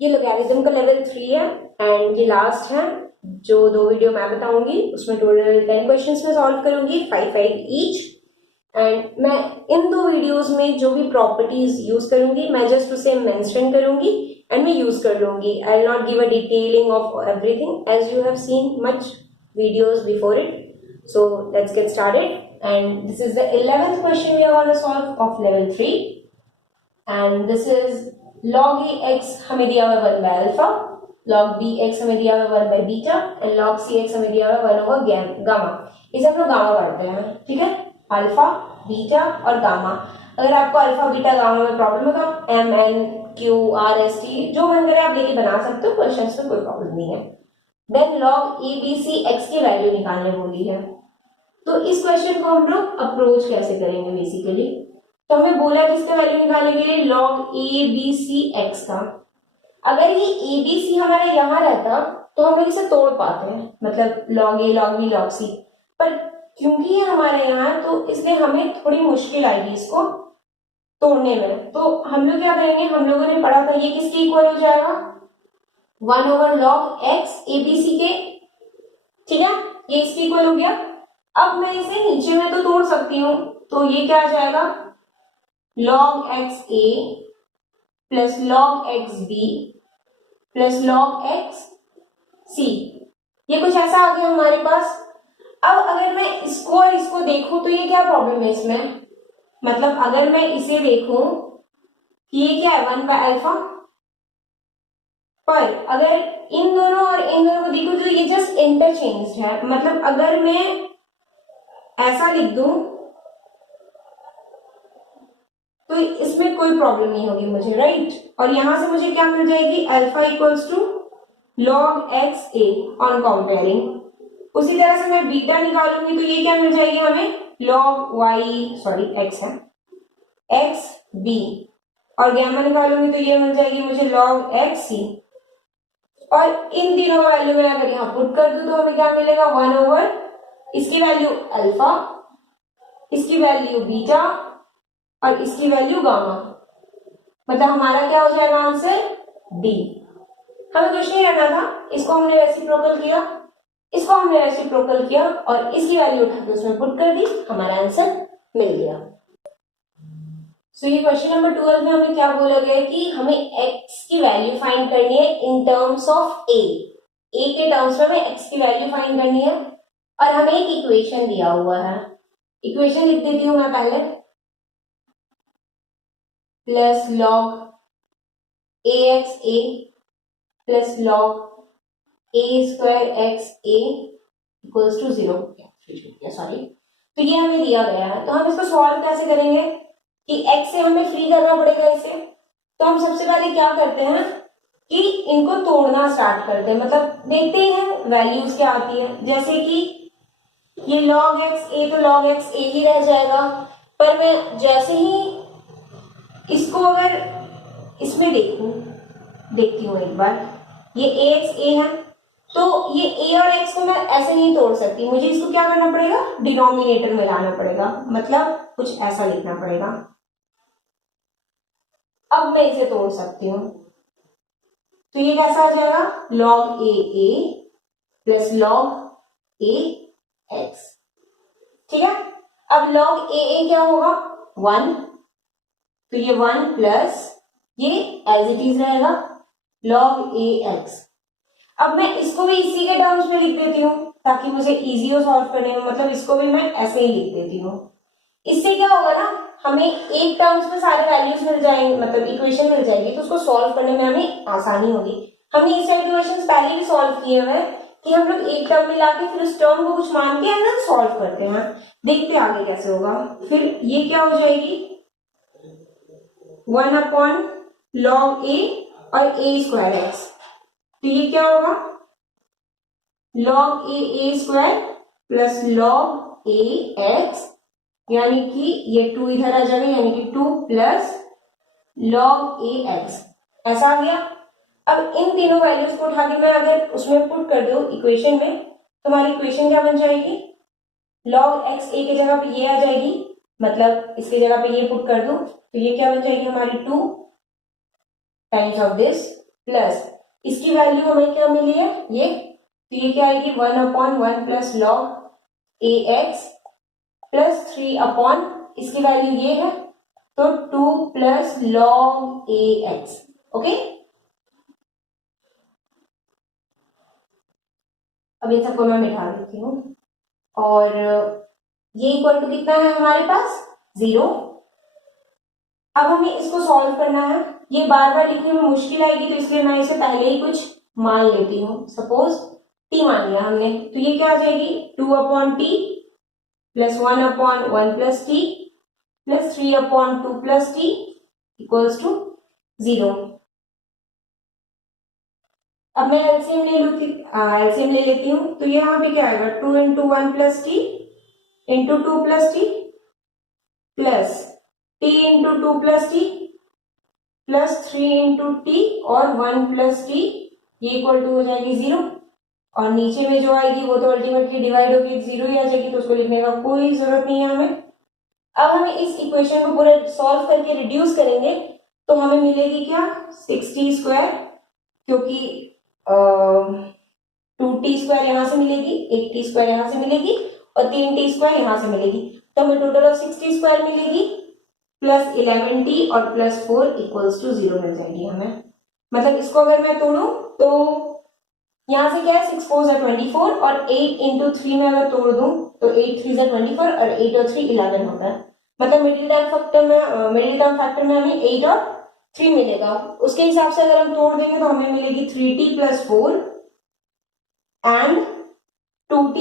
ये लोगैरिथम का लेवल 3 है एंड ये लास्ट है। जो 2 वीडियो मैं बताऊंगी उसमें टोटल 10 क्वेश्चंस में सॉल्व करूंगी, 5 ईच। एंड मैं इन 2 वीडियोस में जो भी प्रॉपर्टीज यूज करूंगी मैं जस्ट उसे मेंशन करूंगी एंड मैं यूज कर लूंगी। I will not give a detailing of everything as you have seen much videos before it. So let's get started, and this is the 11th question we are going to solve of level 3, and this is log a x हमें दिया हुआ 1 by alpha, log b x हमें दिया हुआ 1 by beta and log c x हमें दिया हुआ 1 over gamma। इसे हम लोग गामा पढ़ते हैं, ठीक है, अल्फा बीटा और गामा। अगर आपको अल्फा बीटा गामा में प्रॉब्लम है तो M N Q R S T जो मन करे आप लेके बना सकते हो, क्वेश्चन में कोई प्रॉब्लम नहीं है। Then log A B C X की वैल्यू निकालने बोली है, तो इस क्वेश्चन को हम लोग अप्रोच कैसे करेंगे बेसिकली। तो हमें बोला किसका वैल्यू निकालने के लिए, log A B C X का। अगर ये ए बी सी हमारे यहाँ रहता तो हम लोग इसे तोड़ पाते हैं, मतलब लॉग ए लॉग बी लॉग सी, पर क्योंकि ये हमारे यहाँ है तो इसलिए हमें थोड़ी मुश्किल आएगी इसको तोड़ने में। तो हम लोग क्या करेंगे, हम लोगों ने पढ़ा था ये किसके इक्वल हो जाएगा, 1 over log x A B C के, ठीक है, ये इसके इक्वल हो गया। अब मैं इसे नीचे में तो तोड़ सकती हूं, तो ये क्या आ जाएगा, log x a plus log x b plus log x c, ये कुछ ऐसा आ गया हमारे पास। अब अगर मैं इसको और इसको देखूं तो ये क्या प्रॉब्लम है इसमें, मतलब अगर मैं इसे देखूं कि ये क्या है 1 by अल्फा, पर अगर इन दोनों और इन दोनों को देखूं तो ये जस्ट इंटरचेंज है। मतलब अगर मैं ऐसा लिख दूं तो इसमें कोई प्रॉब्लम नहीं होगी मुझे, राइट। और यहां से मुझे क्या मिल जाएगी, alpha equals to log X A on comparing. उसी तरह से मैं बीटा निकालूंगी तो ये क्या मिल जाएगी हमें, लॉग वाई सॉरी एक्स है एक्स बी, और गैमा निकालूंगी तो ये मिल जाएगी मुझे लॉग एक्स सी। और इन तीनों का वैल्यू मैं अगर यहाँ पुट कर दूं तो हमें क्या मिलेगा, 1 over इसकी वैल्यू अल्फा, इसकी वैल्यू बीटा और इसकी वैल्यू गामा। मतलब हमारा क्या हो जाएगा आंसर, डी। हमें कुछ नहीं करना था, इसको हमने रेसिप्रोकल किया, इसको हमने रेसिप्रोकल किया और इसकी वैल्यू उठा के उसमें पुट कर दी, हमारा आंसर मिल गया। सो ये क्वेश्चन नंबर 12 में हमें क्या बोला गया है कि हमें x की वैल्यू फाइंड करनी है इन टर्म्स ऑफ a के टर्म्स में हमें x की वैल्यू फाइंड करनी है और हमें एक इक्वेशन दिया हुआ है। इक्वेशन लिख देती हूं मैं पहले, plus log A X A plus log A square X A equals to 0, sorry. तो ये हमें दिया गया है, तो हम इसको सॉल्व कैसे करेंगे कि x से हमें फ्री करना पड़ेगा इसे। तो हम सबसे पहले क्या करते हैं कि इनको तोड़ना स्टार्ट करते हैं, मतलब देखते हैं वैल्यूज क्या आती है। जैसे कि ये log x a तो log x a ही रह जाएगा, पर मैं जैसे ही इसको अगर इसमें देखती हूँ एक बार, ये ax a है तो ये a और x को मैं ऐसे नहीं तोड़ सकती, मुझे इसको क्या करना पड़ेगा, डिनोमिनेटर में लाना पड़ेगा, मतलब कुछ ऐसा लिखना पड़ेगा। अब मैं इसे तोड़ सकती हूँ, तो ये कैसा आ जाएगा, log a plus log a x, ठीक है। अब log a क्या होगा, 1, तो ये 1 प्लस ये एज इट इज रहेगा log a x। अब मैं इसको भी इसी के टर्म्स में लिख देती हूँ ताकि मुझे इजी हो सॉल्व करने में, मतलब इसको भी मैं ऐसे ही लिख देती हूँ। इससे क्या होगा ना, हमें एक टर्म्स में सारे वैल्यूज मिल जाएंगे, मतलब इक्वेशन मिल जाएगी, तो उसको सॉल्व करने में हमें आसानी होगी। हमने इस टाइप इक्वेशन पहले भी सॉल्व किए हुए हैं कि हम लोग एक टर्म में लाके फिर उस टर्म को कुछ मान के अंदर सॉल्व करते हैं, देखते हैं आगे कैसे होगा। फिर ये क्या हो जाएगी, 1 upon log a और a स्क्वायर एक्स, तो ये क्या होगा, log a square plus log a x, यानी कि ये 2 इधर आ जाएगा, यानी कि 2 प्लस log a x, ऐसा आ गया। अब इन तीनों वैल्यूज को उठा के मैं अगर उसमें पुट कर दूं इक्वेशन में, तो हमारी इक्वेशन क्या बन जाएगी, log x a की जगह पे ये आ जाएगी, मतलब इसकी जगह पे ये पुट कर दूं तो ये क्या बन जाएगी हमारी 2 टाइम्स ऑफ दिस प्लस इसकी वैल्यू हमें क्या मिली है ये, तो ये क्या आएगी 1/1 plus log A x plus 3 इसकी वैल्यू ये है तो 2 plus log A x. Okay, अब इन सबको मैं मिटा देती हूँ और ये इक्वल टू कितना है हमारे पास 0। अब हमें इसको सॉल्व करना है, ये बार बार लिखने में मुश्किल आएगी तो इसलिए मैं इसे पहले ही कुछ मान लेती हूँ। सपोज टी मान लिया हमने, तो ये क्या आ जाएगी 2/t plus 1/1 plus T plus 3/2 plus T equals to 0। अब मैं एलसीएम ले लेती हूँ, तो यहाँ पे क्या आएगा 2 into 1 plus T into 2 plus T plus T into 2 plus T plus 3 into T और 1 प्लस टी, ये इक्वल टू हो जाएगी 0 और नीचे में जो आएगी वो तो अल्टीमेटली डिवाइड होगी 0 ही आ जाएगी, तो उसको लिखने का कोई जरूरत नहीं है हमें। अब हमें इस इक्वेशन को पूरा सॉल्व करके रिड्यूस करेंगे तो हमें मिलेगी क्या 60 क्योंकि 2t² यहाँ से मिलेगी, 8t² यहाँ से मिलेगी और 3t² यहाँ से मिलेगी, तो हमें टोटल ऑफ 60² मिलेगी प्लस 11t और प्लस 4 इक्वल्स टू 0 मिल जाएगी हमें। मतलब इसको अगर मैं तोड़ू तो यहाँ से क्या है 6 4 = 24 और 8 इंटू 3 में अगर तोड़ दूं तो 8 3 = 24 और 8 और 3 11 होता है। मतलब मिडिल टर्म फैक्टर में हमें 8 और 3 मिलेगा। उसके हिसाब से अगर हम तोड़ देंगे तो हमें मिलेगी 3t plus 4 and 2t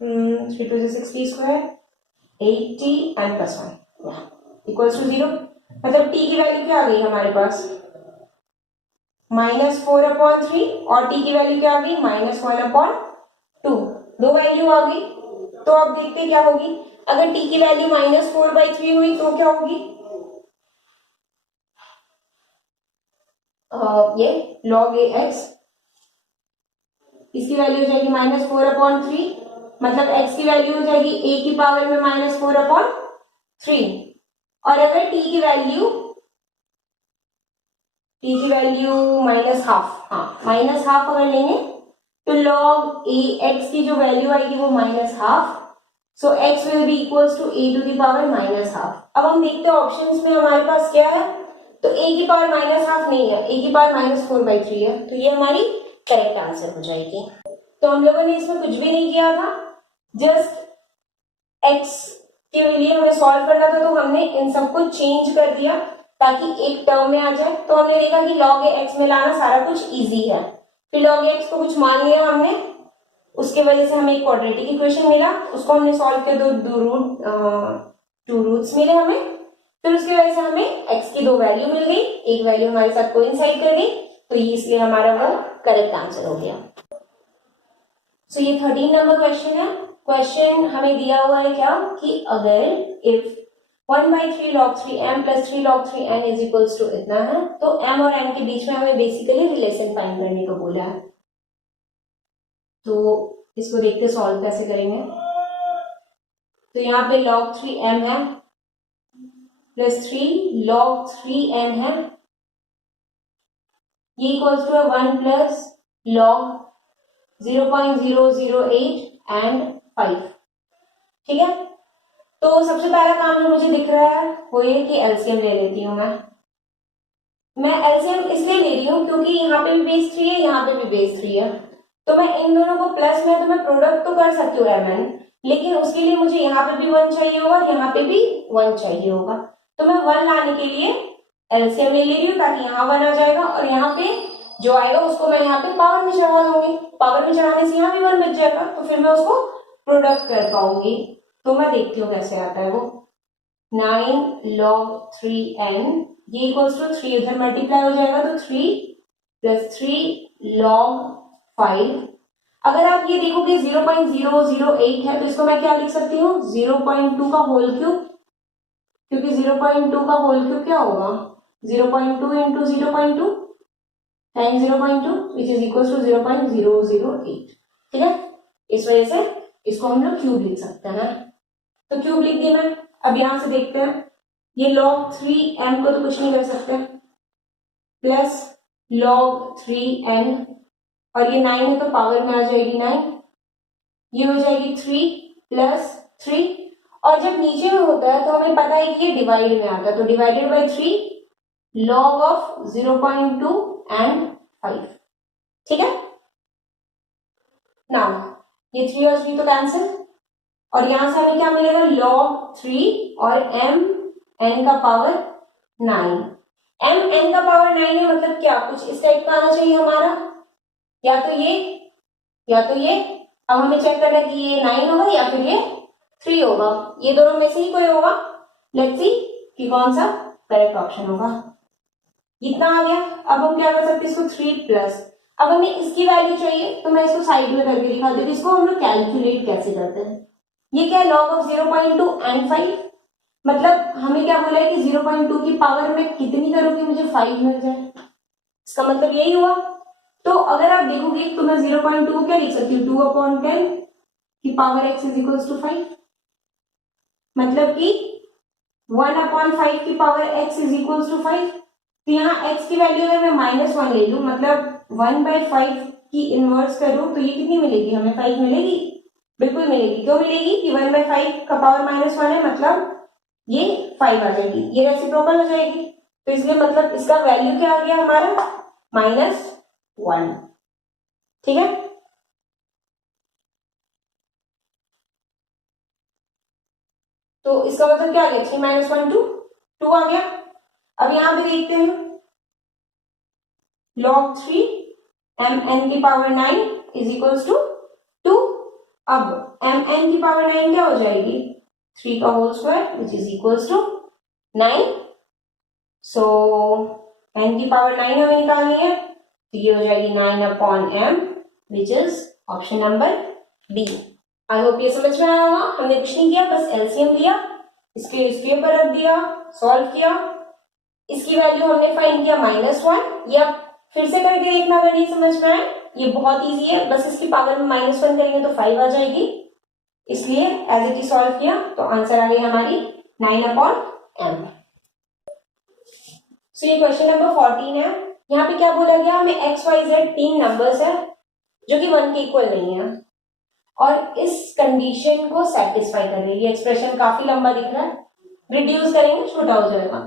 3 2 60² 8t and plus 1 equals to 0। मतलब t की वैल्यू क्या आ गई हमारे पास -4/3 और t की वैल्यू क्या आ गई -1/2, दो वैल्यू आ गई। तो अब देखते क्या होगी, अगर t की वैल्यू -4/3 हुई तो क्या होगी, ये log a x, इसकी वैल्यू हो जाएगी -4/3, मतलब x की वैल्यू हो जाएगी a की पावर में -4/3 और अगर t की वैल्यू -12, हाँ -12 अगर लेंगे तो log a x की जो वैल्यू आएगी वो -12, so x will be equals to a to the power -12। अब हम देखते हैं ऑप्शंस में हमारे पास क्या है, तो a की पावर -12 नहीं है, a की पावर -4/3 है, तो ये हमारी करेक्ट आंसर हो जाएगी। तो हम लोगों ने इसमें कुछ भी नहीं किया था, जस्ट x के लिए हमें सॉल्व करना था तो हमने इन सबको चेंज कर दिया ताकि एक टर्म में आ जाए। तो हमने देखा कि log x में लाना सारा कुछ इजी है, फिर log x को कुछ मान लिया हमने, उसके वजह से हमें एक क्वाड्रेटिक इक्वेशन मिला, उसको हमने सॉल्व किया, टू रूट्स मिले हमें, फिर उसकी वजह से हमें x की दो वैल्यू मिल गई, एक वैल्यू हमारे साथ कोइंसाइड कर गई, तो ये इसलिए हमारा वो करेक्ट आंसर हो गया। सो ये 13 नंबर क्वेश्चन है। क्वेश्चन हमें दिया हुआ है क्या कि अगर if 1/3 log 3m plus 3 log 3n is equals to इतना है, तो m और n के बीच में हमें बेसिकली रिलेशन फाइंड करने को बोला है। तो इसको देखते सॉल्व कैसे करेंगे। तो यहाँ पे log 3m है प्लस 3 log 3n है, ये equals to 1 plus log 0.008 and 5। ठीक है, तो सबसे पहला काम जो मुझे दिख रहा है वो ये कि एलसीएम ले लेती हूँ। मैं एलसीएम इसलिए ले रही हूँ क्योंकि यहाँ पे भी बेस 3 है, यहाँ पे भी बेस 3 है, तो मैं इन दोनों को प्लस में तो मैं प्रोडक्ट तो कर सकती हूँ mn, लेकिन उसके लिए मुझे यहाँ पे भी 1 चाहिए होगा, यहाँ पे भी 1 चाहिए होगा, तो मैं 1 लाने के लिए एलसीएम ले रही हूँ ताकि यहाँ 1 आ जाएगा और यहाँ पे जो आएगा उसको मैं यहाँ पे पावर में चढ़ा दूंगी, पावर में चढ़ाने से यहाँ भी 1 बच जाएगा, तो फिर मैं उसको प्रोडक्ट कर पाऊंगी। तो मैं देखती हूँ कैसे आता है वो। 9 log 3n ये इक्वल्स टू 3 उधर मल्टीप्लाई हो जाएगा, तो 3 प्लस 3 log 5। अगर आप ये देखोगे 0.008 है तो इसको मैं क्या लिख सकती हूँ 0.2 का होल क्यूब, क्योंकि 0.2 का होल क्यूब क्या होगा 0.2 into 0.2 time 0.2 which is equal to 0.008। ठीक है, इस वजह से इसको हम लोग क्यूब लिख सकते हैं। तो क्यूब लिख दिया मैं। अब यहां से देखते हैं ये log 3m को तो कुछ नहीं कर सकते, प्लस log 3n, और ये 9 है तो पावर में आ जाएगी 9, ये हो जाएगी 3 प्लस 3, और जब नीचे में होता है तो हमें पता है कि ये डिवाइड में आता है, तो divided by 3 log of 0.2 and 5, ठीक है। नाउ ये 3 और 3 तो कैंसिल, और यहां से हमें क्या मिलेगा, log 3 और m n का पावर 9, m n का पावर 9 है, मतलब क्या कुछ इस टाइप का आना चाहिए हमारा, या तो ये या तो ये। अब हमें चेक करना है कि ये 9 होगा या फिर ये 3 होगा, ये दोनों में से ही कोई होगा। लेट्स सी कि कौन सा करेक्ट ऑप्शन होगा। इतना आ गया। अब हम क्या कर सकते हैं, इसको 3 प्लस, अब हमें इसकी वैल्यू चाहिए तो मैं इसको साइड में करके दिखा देती हूँ, इसको हम लोग कैलकुलेट कैसे करते हैं। ये क्या है, log ऑफ 0.2 एंड 5, मतलब हमें क्या बोला है कि 0.2 की पावर में कितनी करूंगी मुझे 5 मिल जाए, इसका मतलब यही हुआ। तो अगर आप देखोगे तो मैं 0.2 क्या लिख सकती हूँ, 2/10 की power x is equal to 5, मतलब कि 1/5 की power x is equal to 5। तो यहाँ x की वैल्यू अगर मैं -1 ले लूं, मतलब 1/5 की इनवर्स करूं, तो ये कितनी मिलेगी, हमें 5 मिलेगी, बिल्कुल मिलेगी। क्यों मिलेगी कि 1/5 का पावर -1 है, मतलब ये 5 आ जाएगी, ये रेसिप्रोकल हो जाएगी, तो इसलिए मतलब इसका वैल्यू क्या आ गया हमारा, -1, ठीक है। तो इसका मतलब क्या आ गया, 3 - 1 2 आ गया। अब यहां पे देखते हैं, log 3 mn की पावर 9 इज इक्वल्स टू 2। अब mn की पावर 9 क्या हो जाएगी, 3 का whole square which is equals to 9। So n की पावर 9 हमें निकालनी है, तो ये हो जाएगी 9/m which is option number D. I hope ये समझ में आया होगा। हमने कुछ नहीं किया, बस एलसीएम लिया, इसके ऊपर रख दिया, सॉल्व किया, इसकी वैल्यू हमने फाइंड किया -1, या फिर से करके देखना अगर नहीं समझ में आए, ये बहुत इजी है, बस इसकी पावर में -1 करेंगे तो 5 आ जाएगी, इसलिए एज इट इज सॉल्व किया तो आंसर आ गई हमारी 9/m। सो ये क्वेश्चन नंबर 14 है। यहाँ पे क्या बोला गया, हमें x y z 3 नंबर्स है जो कि 1 के इक्वल नहीं है, और इस कंडीशन को सेटिस्फाई कर रही है। ये एक्सप्रेशन काफी लंबा दिख रहा है, रिड्यूस करेंगे छोटा हो जाएगा,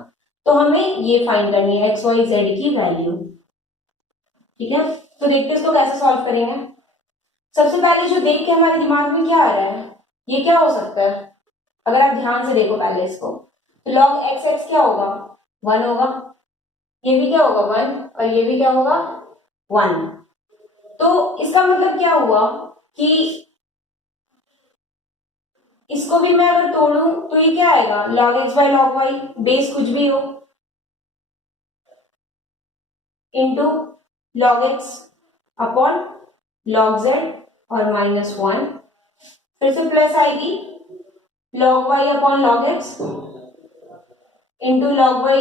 तो हमें ये फाइंड करनी है एक्स वाई जेड की वैल्यू, ठीक है। तो देखते हैं इसको कैसे सॉल्व करेंगे। सबसे पहले जो देख के हमारे दिमाग में क्या आ रहा है, ये क्या हो सकता है, अगर आप ध्यान से देखो पहले इसको, तो log x x क्या होगा, 1 होगा, ये भी क्या होगा 1, और ये भी क्या होगा 1। तो इसका मतलब क्या हुआ कि इसको भी मैं अगर तोड़ूं तो ये क्या आएगा, log x by log y, base कुछ भी हो, into log x upon log z और -1, फिर से प्लस आएगी log y upon log x into log y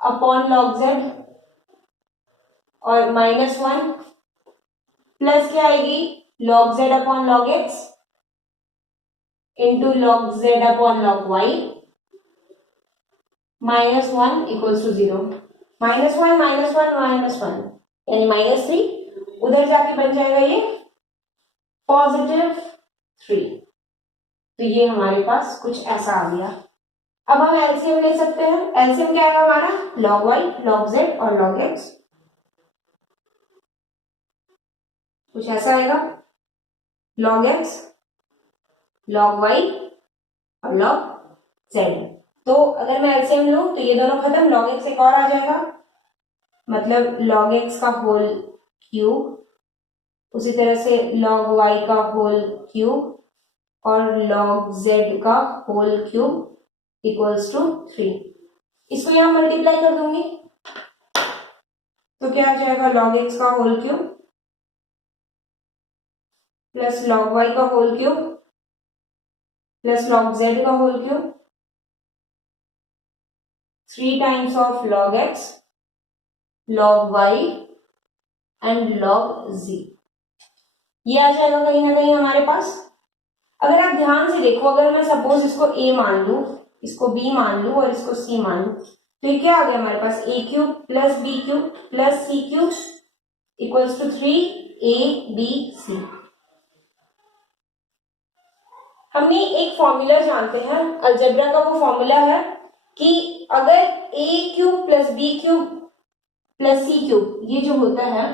upon log z और -1, प्लस क्या आएगी log z upon log x into log z upon log y, -1 equals to 0, -1 -1 यानी -3, उधर जाके बन जाएगा ये +3। तो ये हमारे पास कुछ ऐसा आ गया। अब हम एलसीएम ले सकते हैं। एलसीएम क्या आएगा हमारा, log y log z और log x, कुछ ऐसा आएगा, log x log y और log z। तो अगर मैं एलसीएम लूं तो ये दोनों खत्म, log x एक और आ जाएगा, मतलब log x का होल क्यूब, उसी तरह से log y का होल क्यूब और log z का होल क्यूब इक्वल्स टू 3। इसको यहां मल्टीप्लाई कर दूंगी तो क्या आ जाएगा, log x का whole cube plus log y का whole cube plus log z का whole cube, 3 times of log x log y and log z, ये आ जाएगा कहीं ना कहीं हमारे पास। अगर आप ध्यान से देखो, अगर मैं सपोज इसको a मान लूं इसको b मान लूं और इसको c मान लूं, तो ये क्या आ गया हमारे पास, a cube plus b cube plus c cube equals to 3abc। हम ये एक फॉर्मूला जानते हैं अलजेब्रा का, वो फॉर्मूला है कि अगर a cube plus b cube plus c cube ये जो होता है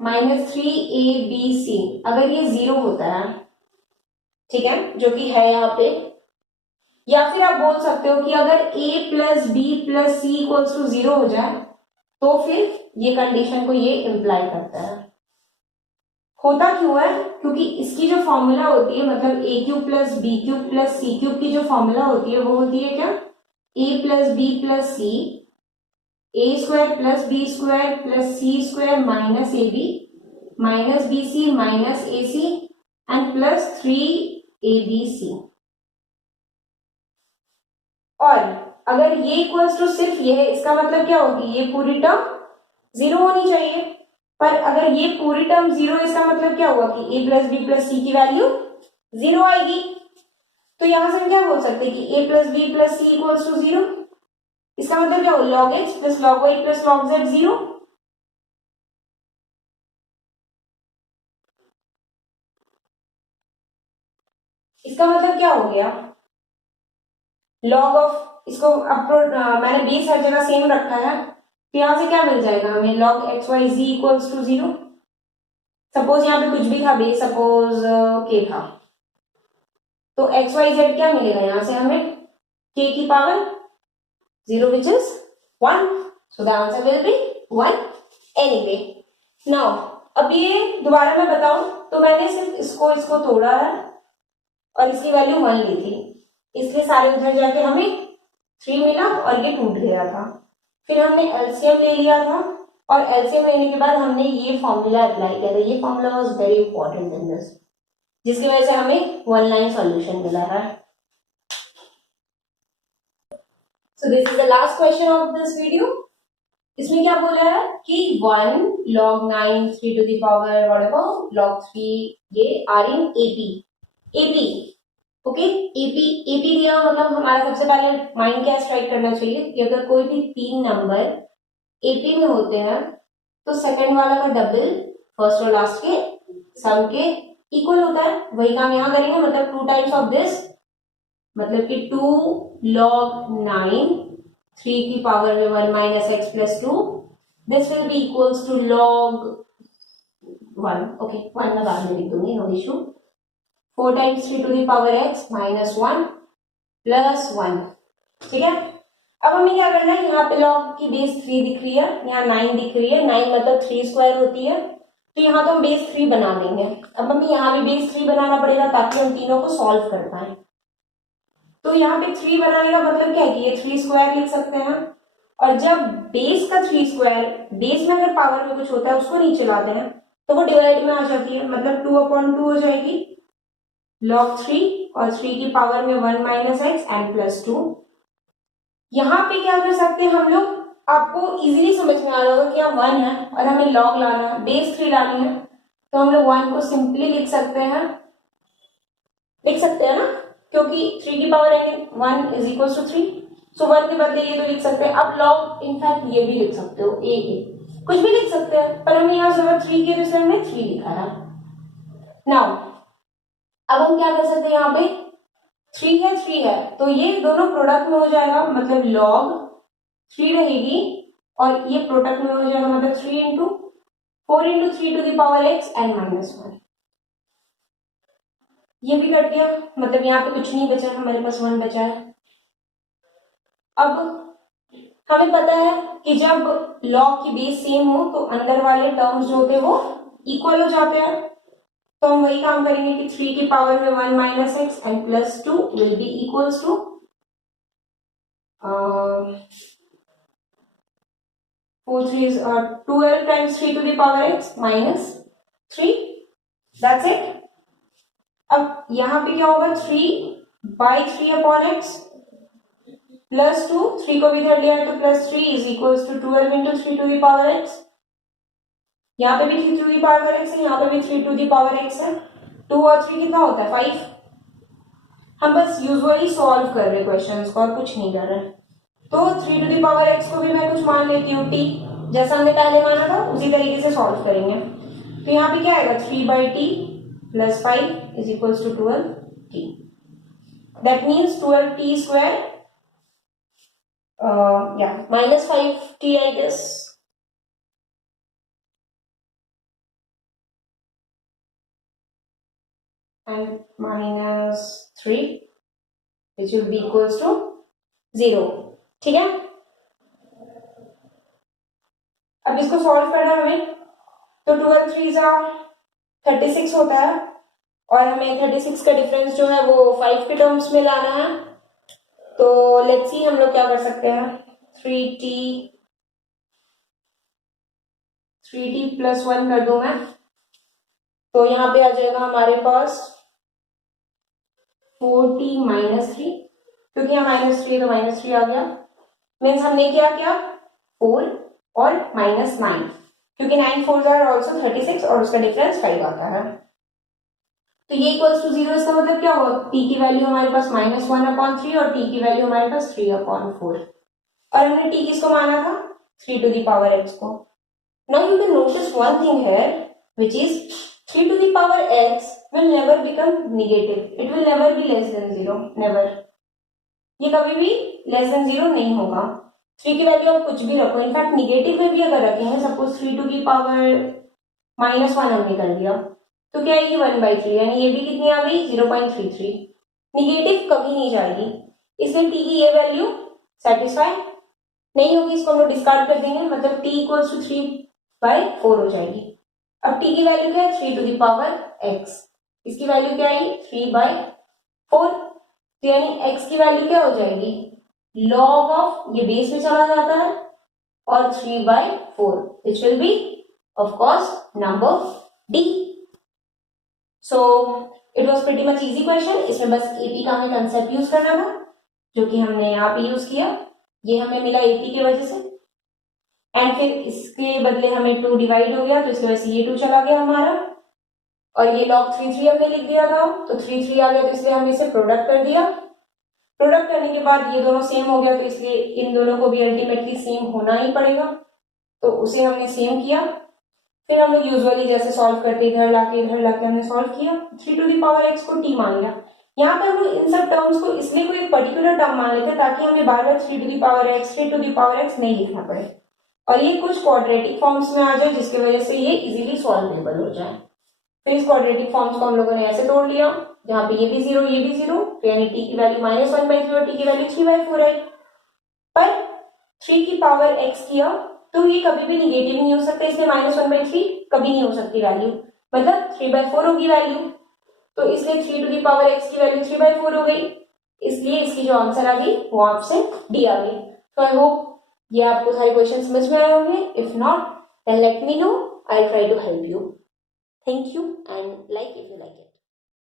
-3abc, अगर ये 0 होता है, ठीक है, जो कि है यहाँ पे, या फिर आप बोल सकते हो कि अगर a plus B plus C equals to 0 हो जाए तो फिर ये कंडीशन को ये इम्प्लाई करता है। होता क्यों है, क्योंकि इसकी जो फॉर्मूला होती है, मतलब a cube plus B cube plus C cube की जो फॉर्मूला होती है वो होती है क्या, a plus B plus C, a square plus B square plus C square minus A B minus B C minus A C and plus 3abc। और अगर ये इक्वल्स टू सिर्फ ये है, इसका मतलब क्या होगी, ये पूरी टर्म 0 होनी चाहिए, पर अगर ये पूरी टर्म 0, इसका मतलब क्या हुआ कि a प्लस बी प्लस सी की वैल्यू 0 आएगी। तो यहां से हम क्या बोल सकते हैं कि a plus B plus C equals to 0, इसका मतलब क्या हो, log x plus log y plus log z 0। इसका मतलब क्या हो गया, log ऑफ, इसको मैंने बेस हर जगह सेम रखा है, तो यहां से क्या मिल जाएगा हमें, log x y z equals to 0। Suppose यहाँ पे कुछ भी था, बेस सपोज k था, तो x y z क्या मिलेगा यहाँ से हमें, k की power 0 which is 1, so the answer will be 1 anyway. Now अब ये दोबारा मैं बताऊं तो मैंने सिर्फ इसको तोड़ा है और इसकी वैल्यू 1 ली थी, इसलिए सारे उधर जाके हमें 3 मिला और ये टूट गया था। फिर हमने एलसीएम ले लिया था और एलसीएम लेने के बाद हमने ये फॉर्मूला अप्लाई किया था। ये formula was very important in this, जिसकी वजह से हमें 1 लाइन सॉल्यूशन मिला है। So this is the last question of this video. इसमें क्या बोला है कि 1 log 9 3 to the power whatever log 3 ये are in AP okay. AP दिया, मतलब हमारा सबसे पहले माइंड क्या स्ट्राइक करना चाहिए कि अगर कोई भी 3 नंबर एपी में होते हैं तो सेकंड वाला का डबल फर्स्ट और लास्ट के सम के इक्वल होता है। वही काम यहाँ करेंगे, मतलब 2 टाइम्स ऑफ दिस, मतलब कि 2 log 9 3 की पावर में 1 minus X plus 2, this will be equals to log 1, okay 1 मैं बाद में लिख दूंगी, no issue. 4 times 3 to the power x minus 1 plus 1, ठीक है। अब हमें क्या करना है, यहाँ पे log की बेस 3 दिख रही है, यहाँ 9 दिख रही है, 9 मतलब 3 स्क्वायर होती है, तो यहाँ तो हम बेस 3 बना देंगे। अब हमें यहाँ भी बेस 3 बनाना पड़ेगा ताकि हम तीनों को सॉल्व कर पाए। तो यहाँ पे 3 बनाने का मतलब क्या है कि ये 3 स्क्वायर लिख सकते हैं, और जब बेस का 3 स्क्वायर, बेस में अगर पावर में कुछ होता है उसको नीचे लाते हैं तो वो डिवाइड में आ जाती है, मतलब 2/2 हो जाएगी log 3 और 3 की पावर में 1 माइनस एक्स एंड प्लस 2। यहाँ पे क्या कर सकते हैं हम लोग, आपको इजीली समझ में आ रहा होगा कि यहाँ 1 है और हमें log लाना है, बेस 3 लानी है, तो हम लोग 1 को सिंपली लिख सकते हैं ना, क्योंकि 3 की पावर 1 इज इक्वल टू 3, सो 1 के बदले ये तो लिख सकते हैं। अब log इनफैक्ट ये भी लिख सकते हो, ए कुछ भी लिख सकते हैं, पर हमें यहाँ जरूरत 3 की, तो हमने 3 लिखा है। नाउ अब हम क्या कर सकते हैं, यहाँ पे 3 है तो ये दोनों प्रोडक्ट में हो जाएगा, मतलब log 3 रहेगी और ये प्रोडक्ट में हो जाएगा, मतलब 3 into 4 into 3 to the power x and minus 1। ये भी कट गया, मतलब यहाँ पे कुछ नहीं बचा, हमारे पास 1 बचा है। अब हमें पता है कि जब log की बेस सेम हो तो अंदर वाले टर्म्स जो होते हैं वो इक्वल हो जाते हैं, तो हम वही काम करेंगे कि 3 की पावर में 1 minus x and plus 2 will be equals to 12 times 3 to the power x minus 3, that's it. अब यहाँ पे क्या होगा, 3/3 अपॉन एक्स प्लस 2, 3 को भी इधर लिया है तो plus 3 is equals to 12 into 3 to the power x. यहाँ पे भी 3 टू द पावर एक्स है, यहाँ पे भी 3 टू द पावर एक्स है। 2 और 3 कितना होता है, 5। हम बस यूजुअली सॉल्व कर रहे क्वेश्चंस को और कुछ नहीं कर रहे। तो 3 टू द पावर x को भी मैं कुछ मान लेती हूँ t, जैसा हमने पहले माना था उसी तरीके से सॉल्व करेंगे। तो यहाँ पे क्या आएगा 3/t plus 5 is equals to 12t। That means 12t square minus 5t I guess. And minus 3 which will be equals to 0। ठीक है, अब इसको सॉल्व करना हमें, तो 12 3 36 होता है और हमें 36 का डिफरेंस जो है वो 5 के टर्म्स में लाना है। तो लेट्स सी हम लोग क्या कर सकते हैं, 3t प्लस 1 कर दूं मैं, तो यहाँ पे आ जाएगा हमारे पास 4t माइनस 3, क्योंकि यहाँ माइनस 3 तो माइनस 3 आ गया। मीन्स हमने क्या किया 4 और माइनस 9, क्योंकि 9 4 आर ऑल्सो 36 और उसका डिफरेंस 5 आता है। तो ये इक्वल्स टू 0, इसका मतलब क्या होगा, t की वैल्यू हमारे पास -1/3 और t की वैल्यू हमारे पास 3/4, और हमने t किसको माना था 3 टू द पावर x को। Now you can notice one thing here, which is 3 to the power x will never become negative. It will never be less than 0. Never. ये कभी भी less than 0 नहीं होगा। 3 की वैल्यू आप कुछ भी रखो, इनफैक्ट निगेटिव में भी अगर रखेंगे, सपोज 3 टू की पावर -1 हमने कर दिया, तो क्या आएगी 1/3, यानी ये भी कितनी आ गई 0.33। निगेटिव कभी नहीं जाएगी, इसलिए t की ये वैल्यू सेटिस्फाई नहीं होगी, इसको हम लोग डिस्कार्ड कर देंगे, मतलब t इक्वल्स टू 3/4 हो जाएगी। अब t की वैल्यू क्या है 3 टू द पावर x, इसकी वैल्यू क्या आई 3/4, तो यानी x की वैल्यू क्या हो जाएगी log ऑफ, ये बेस में चला जाता है, और 3/4 which will be of course number D। So it was pretty much easy question। इसमें बस AP का हमें कंसेप्ट यूज करना था, जो कि हमने यहाँ पे यूज किया, ये हमें मिला AP की वजह से, एंड फिर इसके बदले हमें 2 डिवाइड हो गया, तो इसकी वजह से ये 2 चला गया हमारा, और ये log 3 हमने लिख दिया था, तो 3 आ गया, तो इसलिए हमने इसे प्रोडक्ट कर दिया। प्रोडक्ट करने के बाद ये दोनों सेम हो गया, तो इसलिए इन दोनों को भी अल्टीमेटली सेम होना ही पड़ेगा, तो उसे हमने सेम किया। फिर हम लोग यूजुअली जैसे सॉल्व करते इधर लाके हमने सॉल्व किया, 3 टू द पावर x को t मान लिया। यहाँ पर हम इन सब टर्म्स को इसलिए कोई पर्टिकुलर टर्म मान लेते हैं ताकि हमें बार बार 3 टू द पावर x नहीं लिखना पड़े, और ये कुछ क्वाड्रेटिक फॉर्म्स में आ जाए, जिसकी वजह से ये इजीली सॉल्वेबल हो जाए। फिर इस क्वाड्रेटिक फॉर्म्स को हम लोगों ने ऐसे तोड़ लिया, जहां पे ये भी 0 ये भी 0, तो यानी t की वैल्यू -1/3 और t की वैल्यू 3/4 आई। पर 3 की पावर x किया तो ये कभी भी निगेटिव नहीं हो सकता, इसलिए -1/3 कभी नहीं हो सकती वैल्यू, मतलब 3/4 होगी वैल्यू, तो इसलिए 3 टू द पावर x की वैल्यू 3/4 हो गई, इसलिए इसकी जो आंसर आ गई वो ऑप्शन डी आ गई। तो आई होप ये आपको सारे क्वेश्चन समझ में आए होंगे, if not then let me know, I try to help you. Thank you and like if you like it.